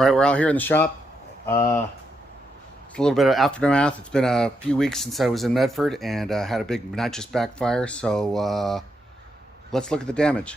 All right, we're out here in the shop. It's a little bit of aftermath. It's been a few weeks since I was in Medford and had a big nitrous backfire. So let's look at the damage.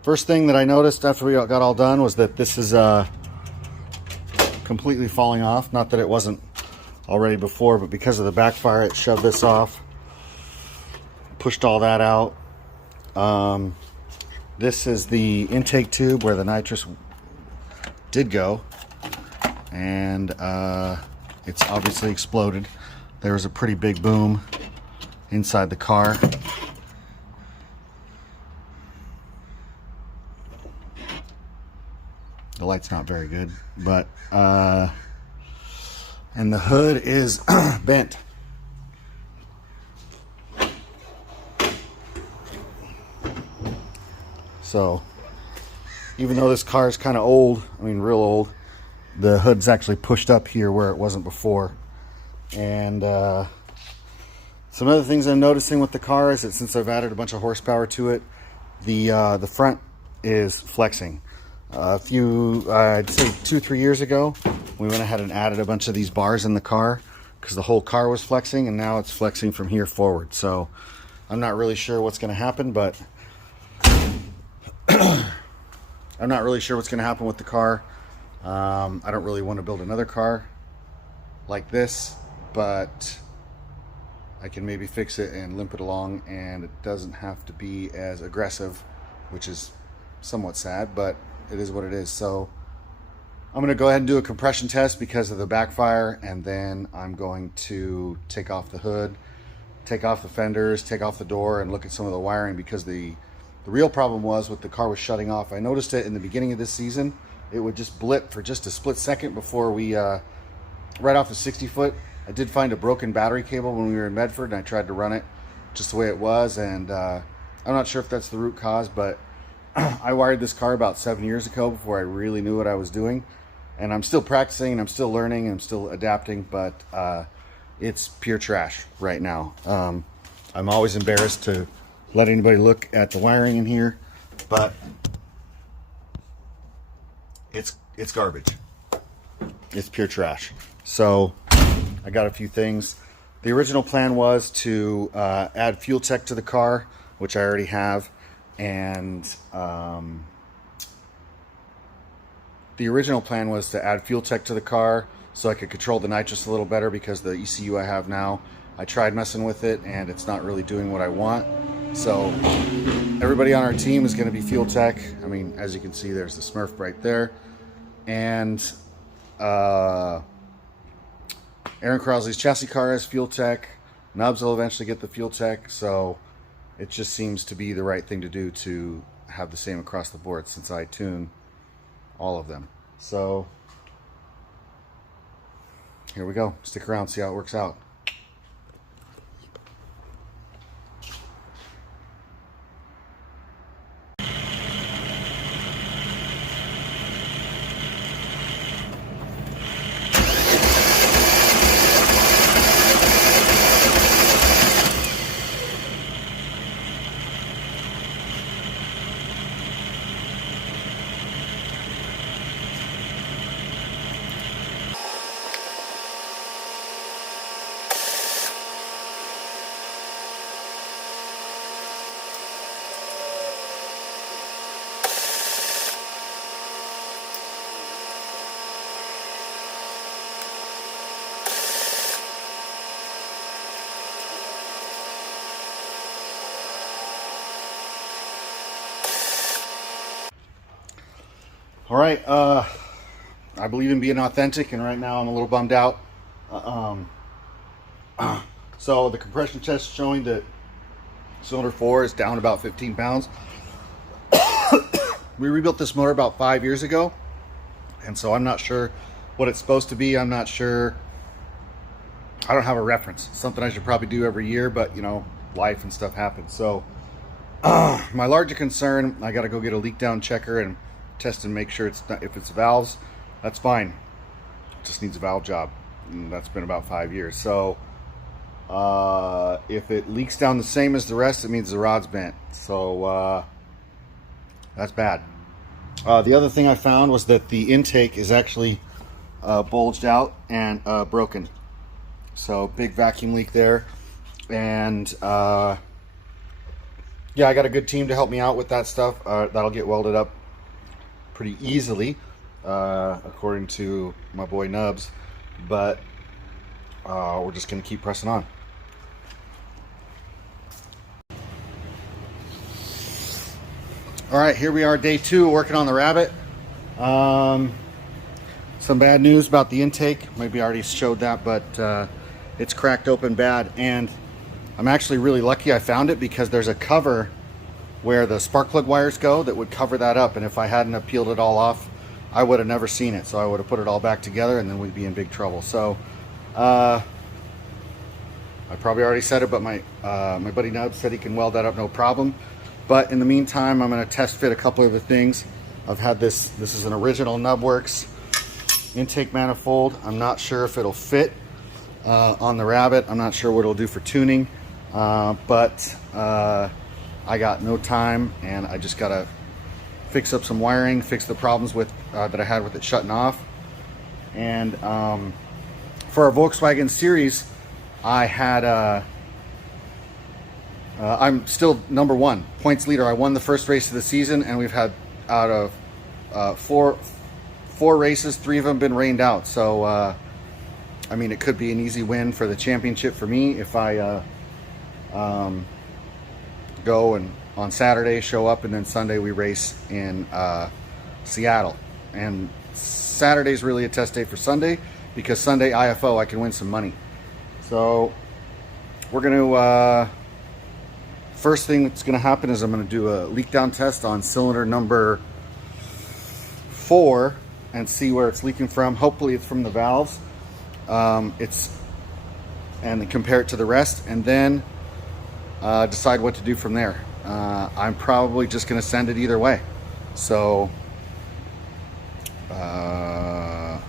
First thing that I noticed after we got all done was that this is completely falling off. Not that it wasn't already before, but because of the backfire, it shoved this off, pushed all that out. This is the intake tube where the nitrous did go, and it's obviously exploded. There was a pretty big boom inside the car. The light's not very good, but and the hood is bent. So even though this car is kind of old, I mean real old, the hood's actually pushed up here where it wasn't before. And some other things I'm noticing with the car is that since I've added a bunch of horsepower to it, the front is flexing. A few, I'd say 2-3 years ago, we went ahead and added a bunch of these bars in the car because the whole car was flexing, and now it's flexing from here forward. So I'm not really sure what's going to happen, but I'm not really sure what's going to happen with the car. I don't really want to build another car like this, but I can maybe fix it and limp it along, and it doesn't have to be as aggressive, which is somewhat sad, but it is what it is. So I'm going to go ahead and do a compression test because of the backfire, and then I'm going to take off the hood, take off the fenders, take off the door, and look at some of the wiring, because the real problem was with the car was shutting off. I noticed it in the beginning of this season. It would just blip for just a split second before we right off the 60-foot. I did find a broken battery cable when we were in Medford, and I tried to run it just the way it was, and I'm not sure if that's the root cause, but I wired this car about 7 years ago before I really knew what I was doing, and I'm still practicing, and I'm still learning, and I'm still adapting, but it's pure trash right now. I'm always embarrassed to let anybody look at the wiring in here, but it's garbage. It's pure trash. So I got a few things. The original plan was to add fuel tech to the car, which I already have. And the original plan was to add fuel tech to the car so I could control the nitrous a little better, because the ECU I have now, I tried messing with it and it's not really doing what I want. So everybody on our team is going to be fuel tech. I mean, as you can see, there's the Smurf right there. And Aaron Crosley's chassis car has fuel tech. Nubs will eventually get the fuel tech. So it just seems to be the right thing to do to have the same across the board, since I tune all of them. So here we go. Stick around, see how it works out. All right, I believe in being authentic, and right now I'm a little bummed out. So the compression test showing that cylinder 4 is down about 15 pounds. We rebuilt this motor about 5 years ago, and so I'm not sure what it's supposed to be. I'm not sure. I don't have a reference. Something I should probably do every year, but you know, life and stuff happens. So my larger concern, I got to go get a leak down checker and test and make sure it's not, if it's valves, that's fine. It just needs a valve job. and that's been about 5 years. So if it leaks down the same as the rest, it means the rod's bent. So that's bad. The other thing I found was that the intake is actually bulged out and broken. So big vacuum leak there. And yeah, I got a good team to help me out with that stuff. That'll get welded up pretty easily, according to my boy Nubs. But we're just going to keep pressing on. All right, here we are, day 2, working on the Rabbit. Some bad news about the intake. Maybe I already showed that, but it's cracked open bad. And I'm actually really lucky I found it, because there's a cover where the spark plug wires go that would cover that up. And if I hadn't have peeled it all off, I would have never seen it. So I would have put it all back together, and then we'd be in big trouble. So I probably already said it, but my buddy Nub said he can weld that up no problem. But in the meantime, I'm going to test fit a couple of the things. I've had this is an original Nubworks intake manifold. I'm not sure if it'll fit on the Rabbit. I'm not sure what it'll do for tuning, but I got no time, and I just got to fix up some wiring, fix the problems with that I had with it shutting off. And for our Volkswagen series, I had I'm still #1 points leader. I won the first race of the season, and we've had out of four races, 3 of them been rained out. So I mean, it could be an easy win for the championship for me if I go and on Saturday show up, and then Sunday we race in Seattle. And Saturday's really a test day for Sunday, because Sunday IFO I can win some money. So we're going to first thing that's going to happen is I'm going to do a leak down test on cylinder number 4 and see where it's leaking from. Hopefully it's from the valves. And then compare it to the rest, and then decide what to do from there. I'm probably just going to send it either way. So yeah.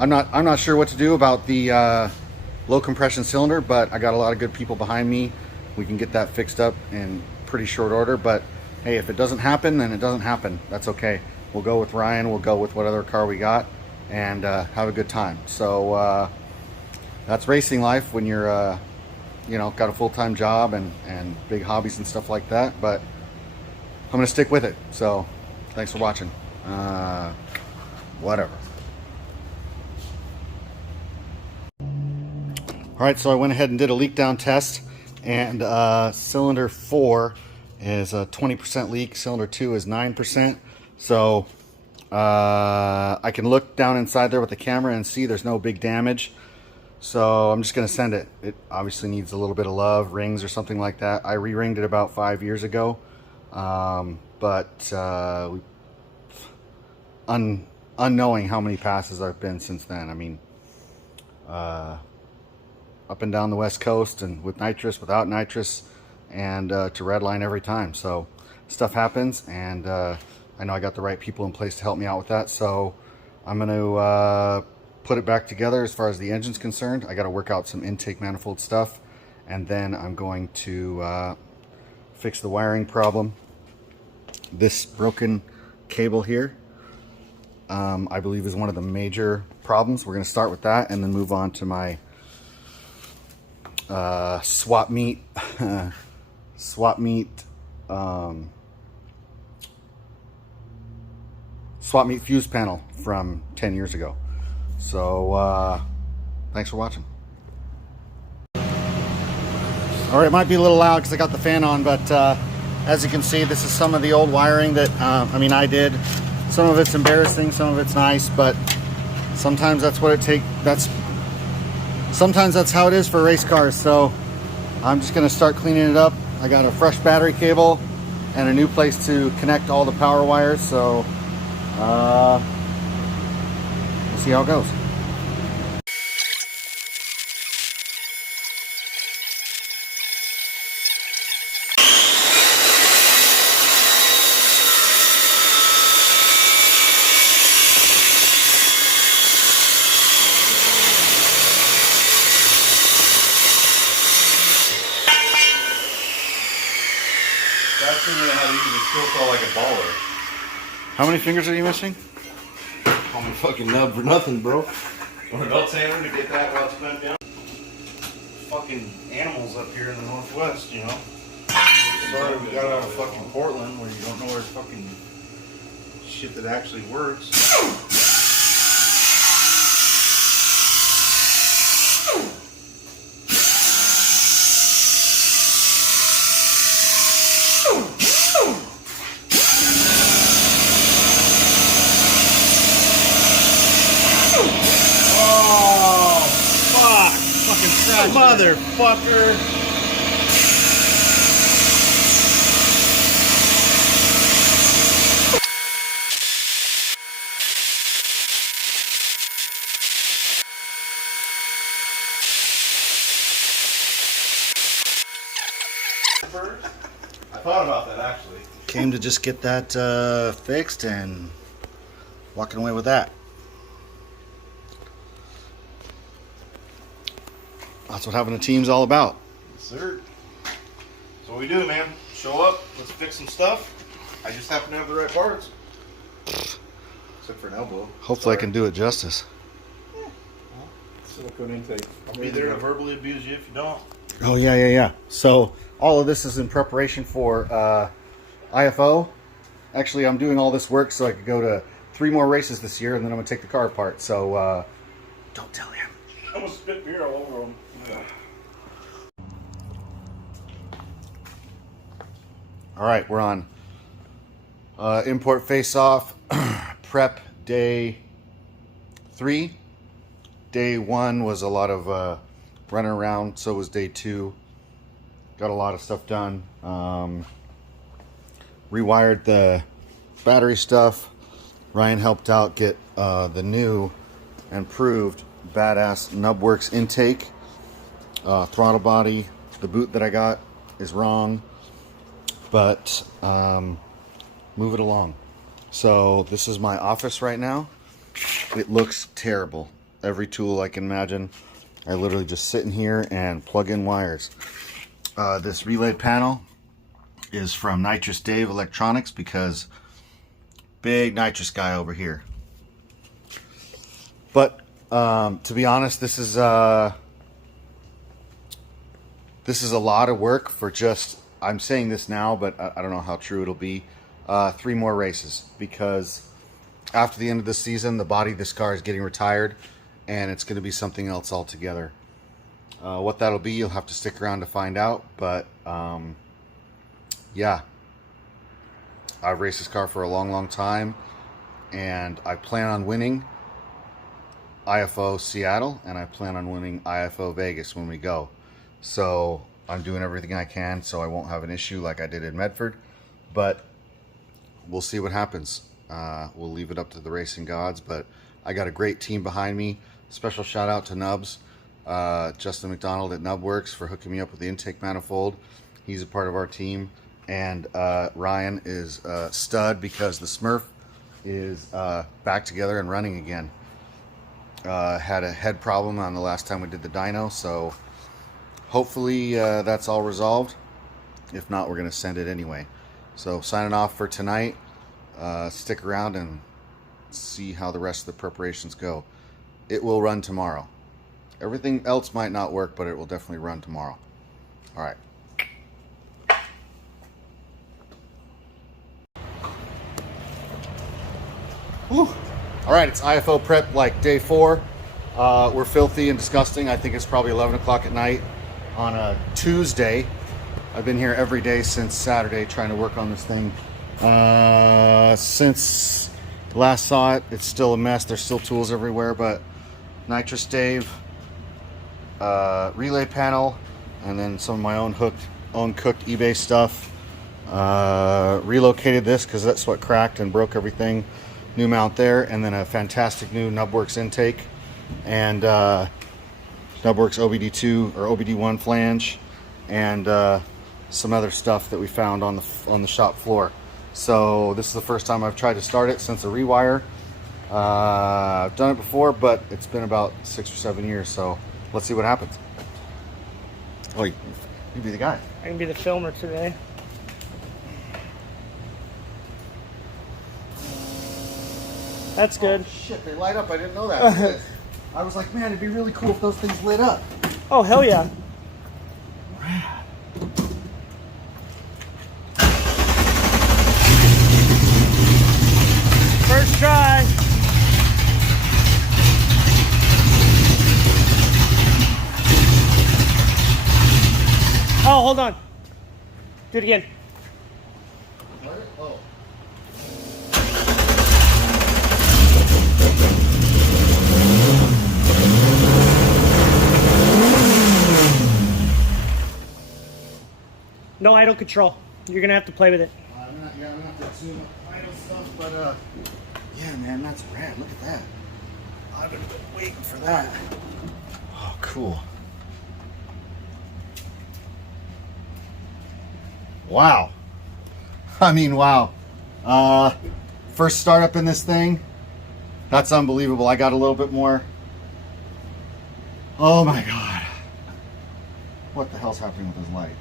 I'm not sure what to do about the low compression cylinder, but I got a lot of good people behind me. We can get that fixed up in pretty short order. But hey, if it doesn't happen, then it doesn't happen. That's okay. We'll go with Ryan. We'll go with what other car we got, and have a good time. So that's racing life when you're you know, got a full-time job and big hobbies and stuff like that. But I'm gonna stick with it. So thanks for watching. Whatever. All right, so I went ahead and did a leak down test, and cylinder 4 is a 20% leak, cylinder 2 is 9%. So I can look down inside there with the camera and see there's no big damage. So I'm just gonna send it. It obviously needs a little bit of love, rings or something like that. I re-ringed it about 5 years ago, but unknowing how many passes I've been since then. I mean, up and down the West Coast, and with nitrous, without nitrous, and to redline every time. So stuff happens, and I know I got the right people in place to help me out with that. So I'm going to put it back together as far as the engine's concerned. I got to work out some intake manifold stuff, and then I'm going to fix the wiring problem. This broken cable here, I believe, is one of the major problems. We're going to start with that, and then move on to my swap meet fuse panel from 10 years ago. So thanks for watching. All right, it might be a little loud because I got the fan on, but as you can see, this is some of the old wiring that I mean, I did. Some of it's embarrassing, some of it's nice, but sometimes that's what it takes. Sometimes that's how it is for race cars. So I'm just going to start cleaning it up. I got a fresh battery cable and a new place to connect all the power wires. So we'll see how it goes. figuring out how to even still feel like a baller. How many fingers are you missing? I'm a fucking nub for nothing, bro. What about Tanner to get that while it's bent down? Fucking animals up here in the Northwest, you know? Sorry, we got out of fucking Portland where you don't know where fucking shit that actually works. Oh, fuck. Fucking trash. Motherfucker! I thought about that actually. Came to just get that fixed and walking away with that. That's what having a team's all about. Yes, sir. That's what we do, man. Show up, let's fix some stuff. I just happen to have the right parts. Except for an elbow. Hopefully I can do it justice. Silicone intake. I'll be there to verbally abuse you if you don't. Oh, yeah. So all of this is in preparation for IFO. Actually, I'm doing all this work so I could go to 3 more races this year, and then I'm going to take the car apart. So don't tell him. I'm going to spit beer all over him. All right, we're on import face-off prep day 3. Day 1 was a lot of running around, so was day 2. Got a lot of stuff done. Rewired the battery stuff. Ryan helped out get the new improved badass Nubworks intake. Throttle body. The boot that I got is wrong, but move it along. So this is my office right now. It looks terrible. Every tool I can imagine. I literally just sit in here and plug in wires. This relay panel is from Nitrous Dave Electronics because big Nitrous guy over here. But to be honest, this is a lot of work for just, I'm saying this now, but I don't know how true it'll be, 3 more races, because after the end of the season, the body of this car is getting retired, and it's going to be something else altogether. What that'll be, you'll have to stick around to find out, but yeah. I've raced this car for a long time, and I plan on winning IFO Seattle, and I plan on winning IFO Vegas when we go. So I'm doing everything I can so I won't have an issue like I did in Medford, but we'll see what happens. We'll leave it up to the racing gods, but I got a great team behind me. Special shout out to Nubs, Justin McDonald at Nubworks for hooking me up with the intake manifold. He's a part of our team, and Ryan is a stud because the Smurf is back together and running again. Had a head problem on the last time we did the dyno, so hopefully that's all resolved. If not, we're going to send it anyway. So signing off for tonight. Stick around and see how the rest of the preparations go. It will run tomorrow. Everything else might not work, but it will definitely run tomorrow. All right. Whew. All right, it's IFO prep like day 4. We're filthy and disgusting. I think it's probably 11 o'clock at night on a Tuesday. I've been here every day since Saturday trying to work on this thing. Since last saw it, it's still a mess. There's still tools everywhere, but Nitrous Dave, relay panel, and then some of my own cooked eBay stuff. Relocated this because that's what cracked and broke everything. New mount there, and then a fantastic new Nubworks intake, and Nubworks OBD2 or OBD1 flange, and some other stuff that we found on the shop floor. So this is the first time I've tried to start it since the rewire. I've done it before, but it's been about 6 or 7 years, so let's see what happens. Oh, you be the guy. I can be the filmer today. That's good. Oh, shit, they light up. I didn't know that. I was like, man, it'd be really cool if those things lit up. Oh, hell yeah. First try. Oh, hold on. Do it again. Oh. No idle control. You're gonna have to play with it. I'm gonna have to zoom up idle stuff, but yeah, man, that's rad. Look at that. I've been waiting for that. Oh, cool. Wow. I mean, wow. First startup in this thing. That's unbelievable. I got a little bit more. Oh my God. What the hell's happening with this light?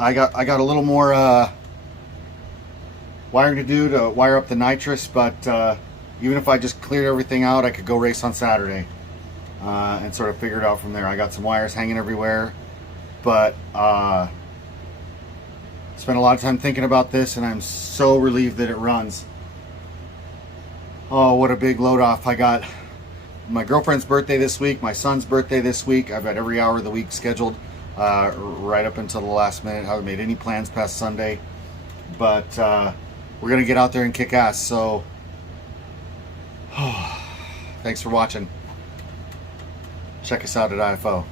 I got a little more wiring to do to wire up the nitrous, but even if I just cleared everything out, I could go race on Saturday and sort of figure it out from there. I got some wires hanging everywhere, but spent a lot of time thinking about this, and I'm so relieved that it runs. Oh, what a big load off. I got my girlfriend's birthday this week, my son's birthday this week. I've got every hour of the week scheduled right up until the last minute. I haven't made any plans past Sunday, but we're gonna get out there and kick ass. So thanks for watching. Check us out at IFO.